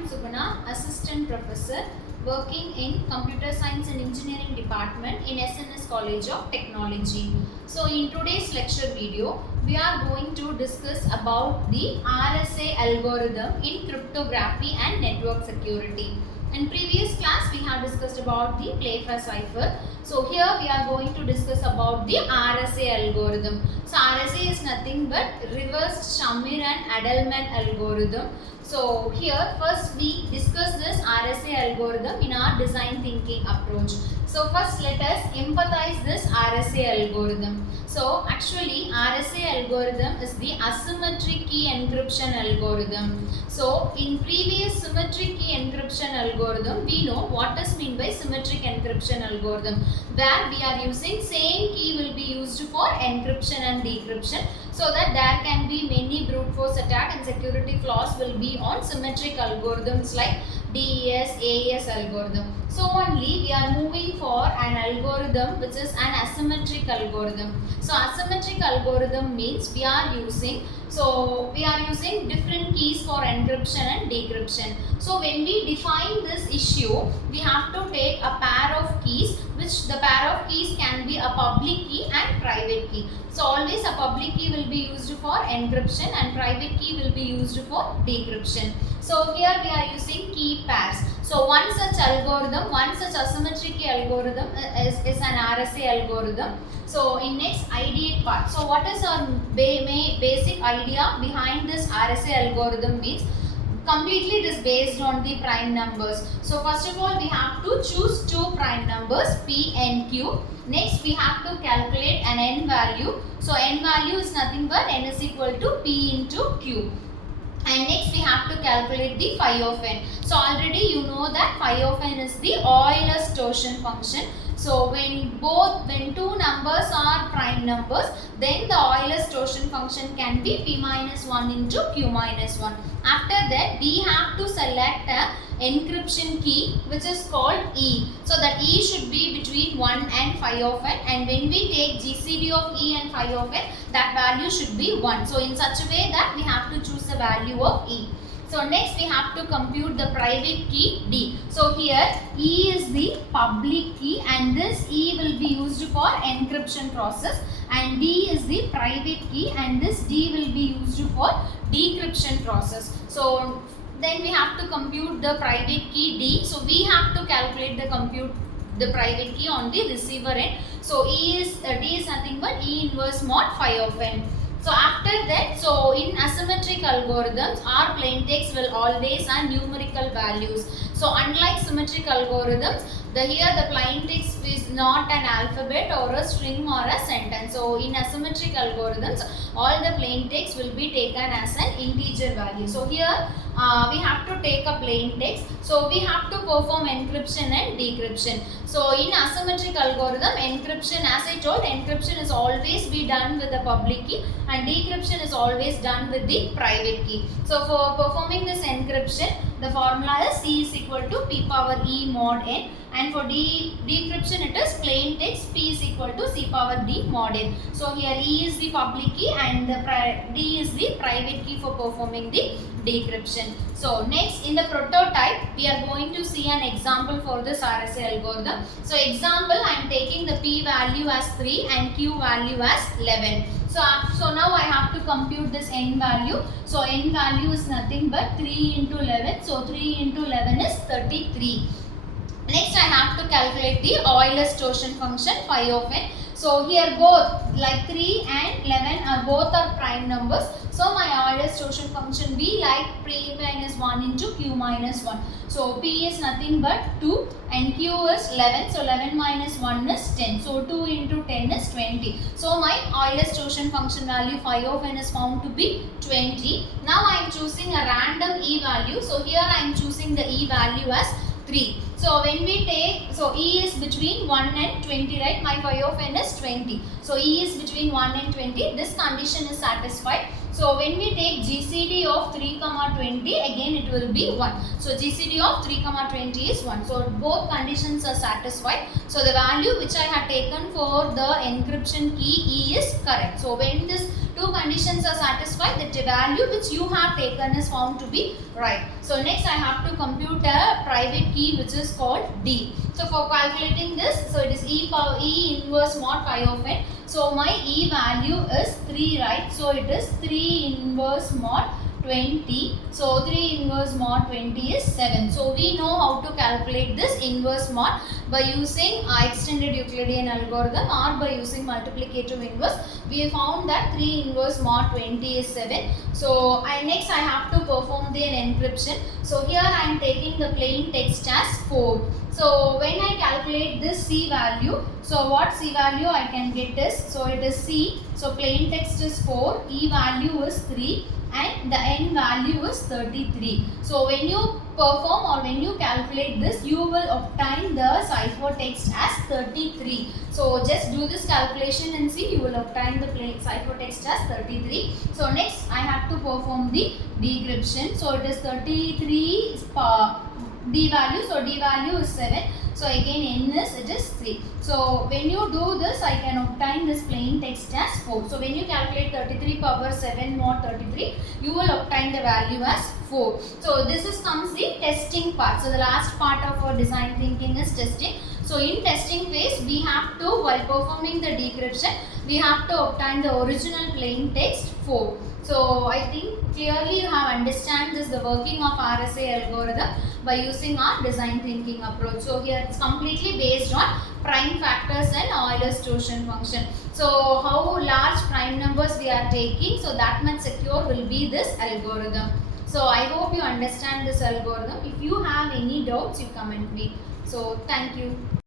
am Subhana, Assistant Professor working in Computer Science and Engineering Department in SNS College of Technology. So in today's lecture video, we are going to discuss about the RSA algorithm in cryptography and network security. In previous class, we have discussed about the Playfair cipher. So here we are going to discuss about the RSA algorithm. So RSA is nothing but reversed Shamir and Edelman algorithm. So here first we discuss this RSA algorithm in our design thinking approach. So first let us empathize this RSA algorithm. So actually RSA algorithm is the asymmetric key encryption algorithm. So in previous symmetric key encryption algorithm, we know what is meant by symmetric encryption algorithm, where we are using same key will be used for encryption and decryption, so that there can be many brute force attack and security flaws will be on symmetric algorithms like DES, AES algorithm. So only we are moving for an algorithm which is an asymmetric algorithm. So asymmetric algorithm means we are using different keys for encryption and decryption. So when we define this issue, we have to take a pair of keys, which the pair of keys can be a public key and private key. So always a public key will be used for encryption and private key will be used for decryption. So here we are using key pairs. So one such algorithm, one such asymmetric key algorithm is an RSA algorithm. So in next ideate part, so what is our basic idea behind this RSA algorithm means completely it is based on the prime numbers. So first of all we have to choose two prime numbers P and Q. Next we have to calculate an n value. So n value is nothing but n is equal to P into Q. And next we have to calculate the phi of n. So already you know that phi of n is the Euler's torsion function. So when two numbers are prime numbers, then the Euler's torsion function can be P minus 1 into Q minus 1. After that we have to select a encryption key which is called E. So that E should be between 1 and phi of n, and when we take GCD of E and phi of n, that value should be 1. So in such a way that we have to choose the value of E. So next we have to compute the private key D. So here E is the public key and this E will be used for encryption process, and D is the private key and this D will be used for decryption process. So then we have to compute the private key D. So we have to calculate the private key on the receiver end. So D is nothing but E inverse mod phi of n. So after that, so in asymmetric algorithms, our plaintext will always have numerical values. So unlike symmetric algorithms, here the plaintext is not an alphabet or a string or a sentence. So in asymmetric algorithms, all the plaintext will be taken as an integer value. So here we have to take a plaintext. So we have to perform encryption and decryption. So in asymmetric algorithm, encryption, as I told, encryption is always be done with the public key and decryption is always done with the private key. So for performing this encryption, the formula is C is equal to P power E mod n, and for decryption it is plain text P is equal to C power D mod n. So here E is the public key and D is the private key for performing the decryption. So next in the prototype we are going to see an example for this RSA algorithm. So example, I am taking the P value as 3 and Q value as 11. So now I have to compute this n value. So n value is nothing but 3 into 11. So 3 into 11 is 33. Next I have to calculate the Euler's torsion function phi of n. So here both like 3 and 11 are both are prime numbers. So my Euler's torsion function be like P minus 1 into Q minus 1. So P is nothing but 2 and Q is 11. So 11 minus 1 is 10. So 2 into 10 is 20. So my Euler's torsion function value phi of n is found to be 20. Now I am choosing a random E value. So here I am choosing the E value as 3. So when we take, so E is between 1 and 20, right? My phi of n is 20. So E is between 1 and 20. This condition is satisfied. So when we take GCD of 3, 20, again it will be 1. So GCD of 3, 20 is 1. So both conditions are satisfied. So the value which I had taken for the encryption key E is correct. So when this two conditions are satisfied, the value which you have taken is found to be right. So next I have to compute a private key which is called D. So for calculating this, so it is E inverse mod phi of n. So my E value is 3, right? So it is 3 inverse mod 20. So 3 inverse mod 20 is 7. So we know how to calculate this inverse mod by using extended Euclidean algorithm or by using multiplicative inverse. We found that 3 inverse mod 20 is 7. So next I have to perform the encryption. So here I am taking the plain text as 4. So when I calculate this C value, so what C value I can get is, so it is C, so plain text is 4, E value is 3 and the N value is 33. So when you perform or when you calculate this, you will obtain the ciphertext as 33. So just do this calculation and see, you will obtain the ciphertext as 33. So next I have to perform the decryption. So it is 33 D value, so D value is 7. So again N is, it is 3. So when you do this, I can obtain this plain text as 4. So when you calculate 33 power 7 mod 33, you will obtain the value as 4. So this comes the testing part. So the last part of our design thinking is testing. So in testing phase, we have to, while performing the decryption, we have to obtain the original plain text 4. So I think clearly you have understand this, the working of RSA algorithm by using our design thinking approach. So here it's completely based on prime factors and Euler's torsion function. So how large prime numbers we are taking, so that much secure will be this algorithm. So I hope you understand this algorithm. If you have any doubts, you comment me. So thank you.